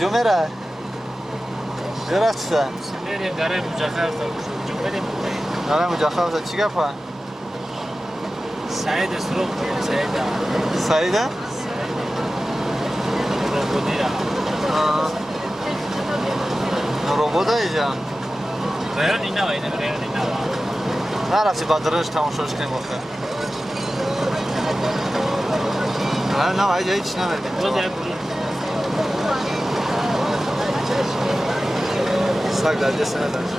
جمعه درست بریم داره مجخر جو بریم داره مجخر چی گفت سعید سروق سعید سعیده روبودیا روبودا اینجا رایان اینا رایان اینا نرفتی با درش تماشاش کنیم آخه نه اینجا هیچ نمیبینی ساک در جسته نداشت